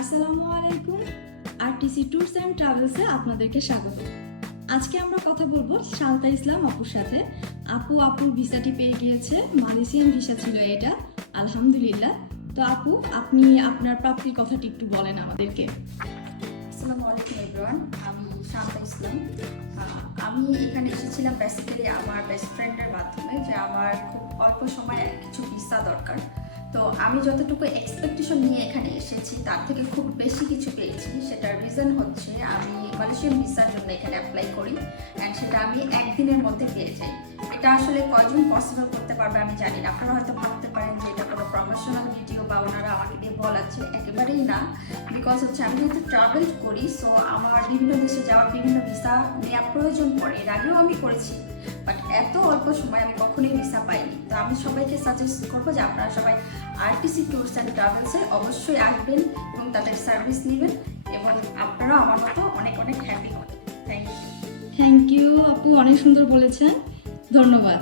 আসসালামু আলাইকুম। RTC tours and ট্রাভেলসে আপনাদেরকে স্বাগত। আজকে আমরা কথা বলবো শান্তা ইসলাম আপুর সাথে। আপুর ভিসাটি পেয়ে গিয়েছে, মালয়েশিয়ান ভিসা ছিল এটা, আলহামদুলিল্লাহ। তো আপু, আপনি আপনার প্রাপ্তির কথাটি একটু বলেন আমাদেরকে। আসসালামু আলাইকুম এভরিওয়ান, আমি শান্তা ইসলাম। আমি এখানে এসেছিলাম বেসিক্যালি আমার বেস্ট ফ্রেন্ডের মাধ্যমে, যে আমার খুব অল্প সময়ে কিছু ভিসা দরকার। তো আমি যতটুকু এক্সপেকটেশন নিয়ে এখানে এসেছি তার থেকে খুব বেশি কিছু পেয়েছি। সেটার রিজন হচ্ছে আমি মালয়েশিয়ান ভিসার জন্য এখানে অ্যাপ্লাই করি অ্যান্ড সেটা আমি একদিনের মধ্যে পেয়ে যাই। এটা আসলে কয়জন পসিবল করতে পারবে আমি জানি না। আপনারা হয়তো ভাবতে পারেন যে এটা কোনো প্রমোশনাল ভিডিও বা ওনারা আমাকে দিয়ে বলাচ্ছে, একেবারেই না। বিকজ হচ্ছে আমি যেহেতু ট্রাভেল করি, সো আমার বিভিন্ন দেশে যাওয়ার বিভিন্ন ভিসা নেওয়া প্রয়োজন পড়ে। এর আগেও আমি করেছি, বাট এত অল্প সময় আমি কখনোই ভিসা পাইনি। তো আমি সবাইকে সাজেস্ট করবো যে আপনারা সবাই আরটিসি ট্যুরস অ্যান্ড ট্রাভেলসে অবশ্যই আসবেন এবং তাদের সার্ভিস নেবেন, এবং আপনারা আমার মতো অনেক অনেক হ্যাপি হবেন। Thank you. থ্যাংক ইউ আপু, অনেক সুন্দর বলেছেন, ধন্যবাদ।